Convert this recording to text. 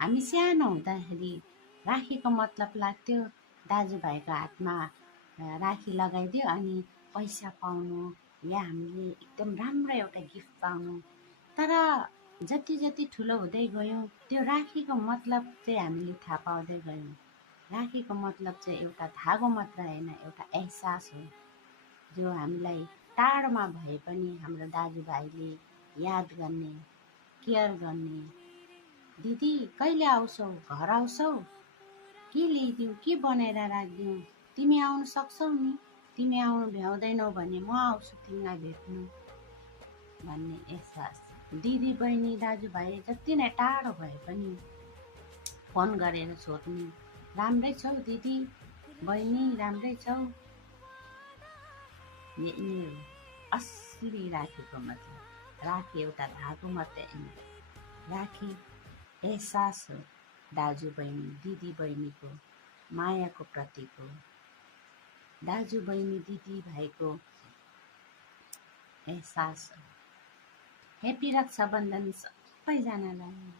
हामी सानो हुँदाखेरि राखीको मतलब लाग्थ्यो दाजुभाइको हातमा राखी लगाइदियो अनि पैसा पाउनु या हामीले एकदम राम्रो एउटा गिफ्ट पाउनु। तर जति जति ठुलो हुँदै गयौँ त्यो राखीको मतलब चाहिँ हामीले थाहा पाउँदै गयौँ। राखीको मतलब चाहिँ एउटा धागो मात्र होइन, एउटा एहसास हो जो हामीलाई टाढोमा भए पनि हाम्रो दाजुभाइले याद गर्ने, केयर गर्ने। दिदी कहिले आउँछौ, घर आउँछौ, के ल्याइदिउँ, के बनाएर राखिदिउँ, तिमी आउनु सक्छौ नि, तिमी आउनु भ्याउँदैनौ भने म आउँछु तिमीलाई भेट्नु भन्ने एहसास। दिदी बहिनी दाजुभाइ जति नै टाढो भए पनि फोन गरेर सोध्ने, राम्रै छौ दिदी बहिनी, राम्रै छौ। यही हो असली राखीको मतलब। राखी एउटा धागो मात्रै होइन, राखी एहसास हो दाजु बहिनी दिदी बहिनीको मायाको प्रतीक हो। दाजु बहिनी दिदी भाइको एहसास हो। ह्यापी रक्षाबन्धन सबैजनालाई।